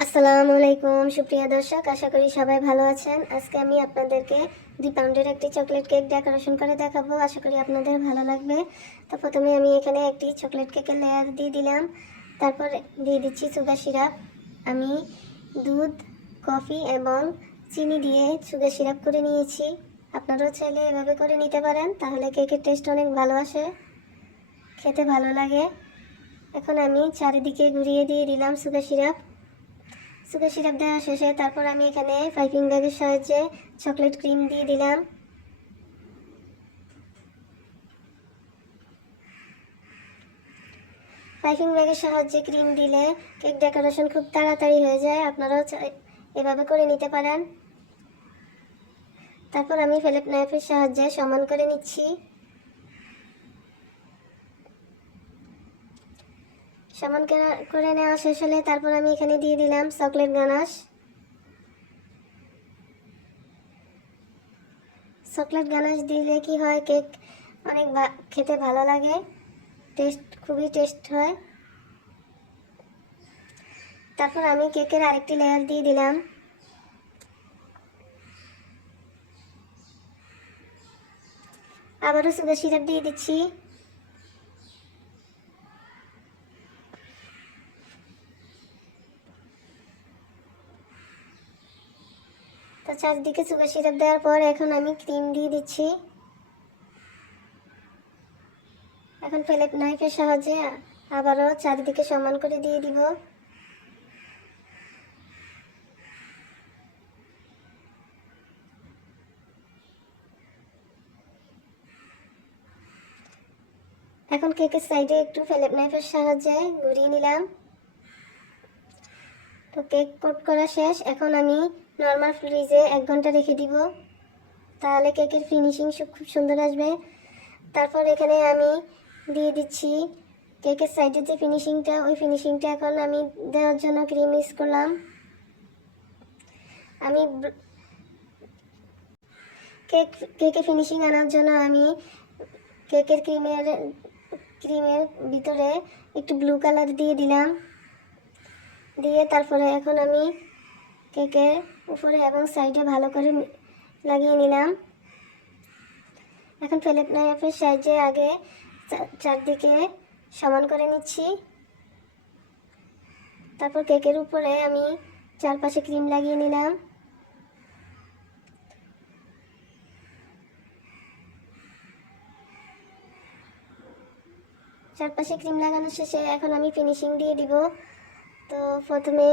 আসসালামু আলাইকুম, সুপ্রিয় দর্শক, আশা করি সবাই ভালো আছেন। আজকে আমি আপনাদেরকে দুই পাউন্ডের একটি চকলেট কেক ডেকোরেশন করে দেখাবো। আশা করি আপনাদের ভালো লাগবে। তো প্রথমে আমি এখানে একটি চকলেট কেকের লেয়ার দিয়ে দিলাম। তারপর দিয়ে দিচ্ছি সুগার সিরাপ আমি দুধ কফি এবং চিনি দিয়ে সুগার সিরাপ করে নিয়েছি। আপনারাও চাইলে এভাবে করে নিতে পারেন, তাহলে কেকের টেস্ট অনেক ভালো আসে। খেতে ভালো লাগে। এখন আমি চারিদিকে ঘুরিয়ে দিয়ে দিলাম সুগার সিরাপ সুগার সিরাপ দেওয়া শেষে তারপর আমি এখানে পাইপিং ব্যাগের সাহায্যে চকলেট ক্রিম দিয়ে দিলাম। পাইপিং ব্যাগের সাহায্যে ক্রিম দিলে কেক ডেকোরেশন খুব তাড়াতাড়ি হয়ে যায়, আপনারাও এভাবে করে নিতে পারেন। তারপর আমি ফেলেপ নাইফের সাহায্যে সমান করে নিচ্ছি। সমান করে- নেওয়া শেষ হলে তারপর আমি এখানে দিয়ে দিলাম চকলেট গানাশ। চকলেট গানাশ দিলে কি হয়, কেক অনেক খেতে ভালো লাগে, টেস্ট, খুবই টেস্ট হয়। তারপর আমি কেকের আরেকটি লেয়ার দিয়ে দিলাম। আবারও সুগার সিরাপ দিয়ে দিচ্ছি। তো চারদিকে সুগার সিরাপ দেওয়ার পর এখন আমি ক্রিম দিয়ে দিচ্ছি। এখন ফেলেপ নাইফের সাহায্যে আবারও চারিদিকে সমান করে দিয়ে দিব। এখন কেকের সাইডে একটু ফেলেপ নাইফের সাহায্যে ঘুরিয়ে নিলাম। তো কেক কোট করা শেষ। এখন আমি নর্মাল ফ্রিজে এক ঘণ্টা রেখে দিব। তাহলে কেকের ফিনিশিং খুব সুন্দর আসবে। তারপর এখানে আমি দিয়ে দিচ্ছি কেকের সাইডের যে ফিনিশিংটা ওই ফিনিশিংটা এখন আমি দেওয়ার জন্য ক্রিম ইউজ করলাম। আমি কেক কেকে ফিনিশিং আনার জন্য আমি কেকের ক্রিমের ক্রিমের ভিতরে একটু ব্লু কালার দিয়ে দিলাম। দিয়ে তারপরে এখন আমি কেকের উপরে এবং সাইডে ভালো করে লাগিয়ে নিলাম। এখন ফেলেপ নাইফের সাহায্যে আগে চারদিকে সমান করে নিচ্ছি। তারপর কেকের উপরে আমি চারপাশে ক্রিম লাগিয়ে নিলাম। চারপাশে ক্রিম লাগানো শেষে এখন আমি ফিনিশিং দিয়ে দিব। তো প্রথমে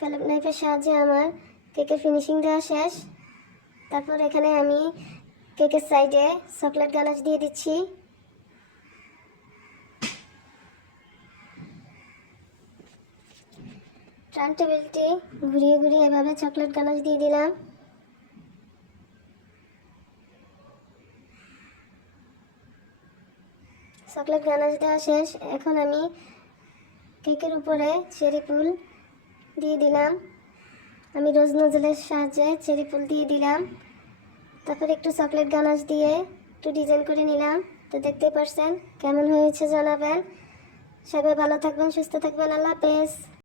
ফেলেপ নাইফের সাহায্যে আমার কেকের ফিনিশিং দেওয়া শেষ। তারপর এখানে আমি কেকের সাইডে চকলেট গানাশ দিয়ে দিচ্ছি। টার্ন টেবিলটি ঘুরিয়ে ঘুরিয়ে এভাবে চকলেট গানাশ দিয়ে দিলাম। চকলেট গানাশ দেওয়া শেষ। এখন আমি কেকের উপরে চেরি ফুল দিয়ে দিলাম। আমি রোজ নজলের সাহায্যে চেরি ফুল দিয়ে দিলাম। তারপর একটু চকলেট গানাশ দিয়ে একটু ডিজাইন করে নিলাম। তো দেখতেই পারছেন কেমন হয়েছে জানাবেন। সবাই ভালো থাকবেন, সুস্থ থাকবেন। আল্লাহ হাফেজ।